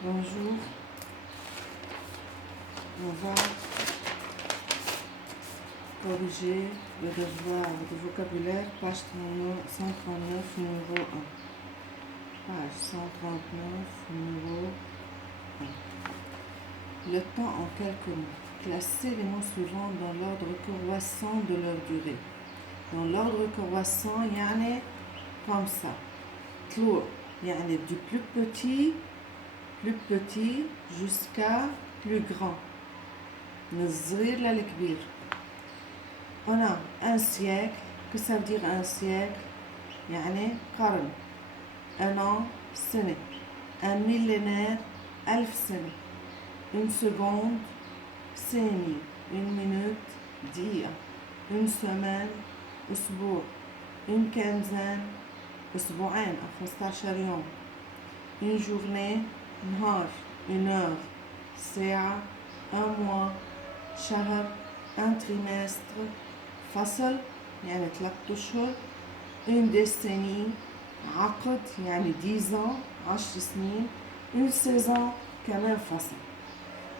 Bonjour. On va corriger le devoir de vocabulaire, page 139, numéro 1. Page 139, numéro 1. Le temps en quelques mots. Classez les mots suivants dans l'ordre croissant de leur durée. Dans l'ordre croissant, يعني comme ça. طلوع يعني du plus petit jusqu'à plus grand. من الصغير للكبير. On a un siècle. Que ça veut dire un siècle? يعني قرن. Un an, سنة. Un millénaire, 1000 سنة. Une seconde, ثانية. Une minute, دقيقة. Une semaine, أسبوع. Une quinzaine, أسبوعين أو 15 يوم. Une journée, نهار. Une heure, ساعة. Un mois, شهر. Un trimestre, فصل يعني 3 أشهر. Une décennie, عقد يعني 10 ans 10 سنين. Une saison كمان فصل.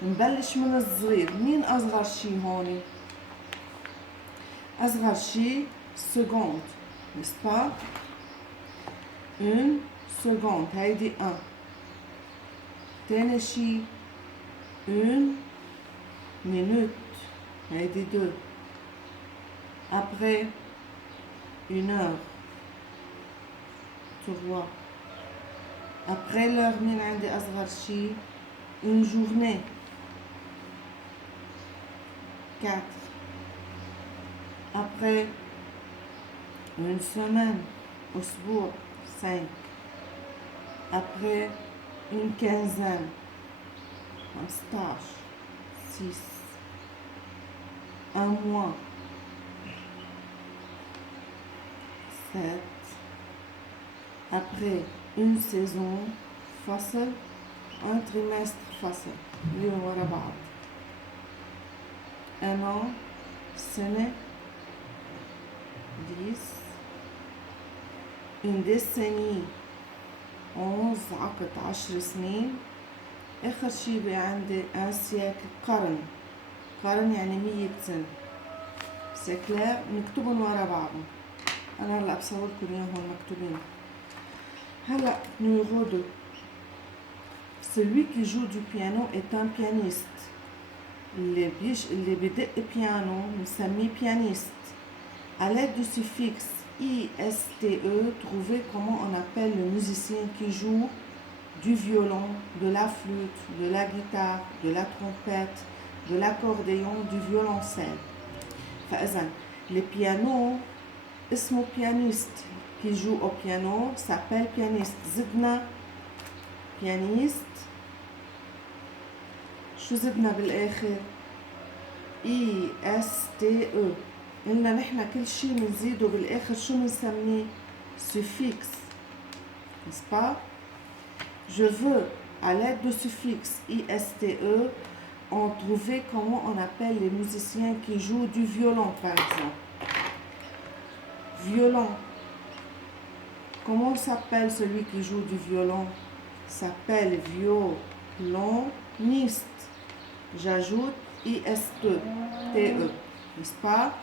نبلش من الصغير. مين أصغر شي هون؟ أصغر شي seconde, n'est-ce pas? Une seconde, هيدي 1. تاني شي une minute, هيدي 2. Après une heure, 3. Après l'heure مين عندي أصغر شي؟ une journée, 4. Après une semaine, أسبوع, 5. Après une quinzaine, 15, 6. Un mois, 7. Après une saison, فصل. Un trimestre, فصل. اليوم ورا بعض. Un an, سنة, 10. Une décennie, 11 عقد 10 سنين. آخر شي بقى عندي un siècle, قرن. قرن يعني 100 سنة. C'est clair؟ نكتبهم ورا بعضهم. أنا هلا بصوركم إياهم مكتوبين. هلا numéro 2. Celui qui joue du piano est un pianiste. اللي بدق بيانو نسميه pianiste. À l'aide du suffixe ISTE, trouvez comment on appelle le musicien qui joue du violon, de la flûte, de la guitare, de la trompette, de l'accordéon, du violoncelle. فإذا le piano اسمه pianiste. Qui joue au piano s'appelle pianiste. زدنا pianiste. شو زدنا بالآخر؟ ISTE. قلنا نحن كل شيء بنزيده بالآخر شو بنسميه؟ suffixe. N'est-ce pas? Je veux, à l'aide du suffixe ISTE, on trouver comment on appelle les musiciens qui jouent du violon, par exemple. Violon. Comment s'appelle celui qui joue du violon? S'appelle violoniste. J'ajoute ISTE, TE, n'est-ce pas?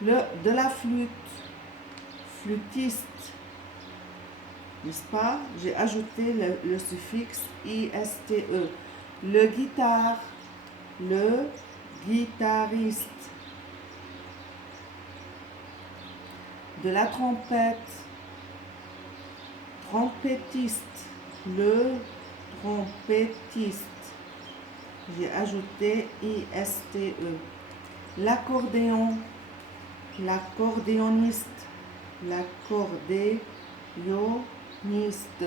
De la flûte, flûtiste, n'est-ce pas? J'ai ajouté le suffixe ISTE. Le guitare, le guitariste. De la trompette, trompettiste, le trompettiste. J'ai ajouté ISTE. L'accordéon, l'accordéoniste, l'accordéoniste.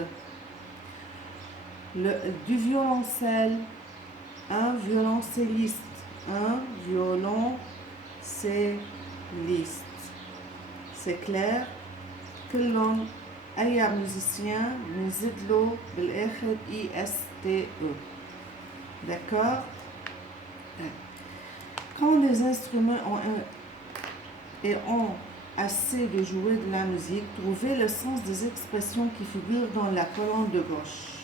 Du violoncelle, un violoncelliste, un violoncelliste. C'est clair? كلهم أي musicien نزيدله بالآخر ISTE. D'accord? Quand les instruments ont assez de jouer de la musique, trouvez le sens des expressions qui figurent dans la colonne de gauche.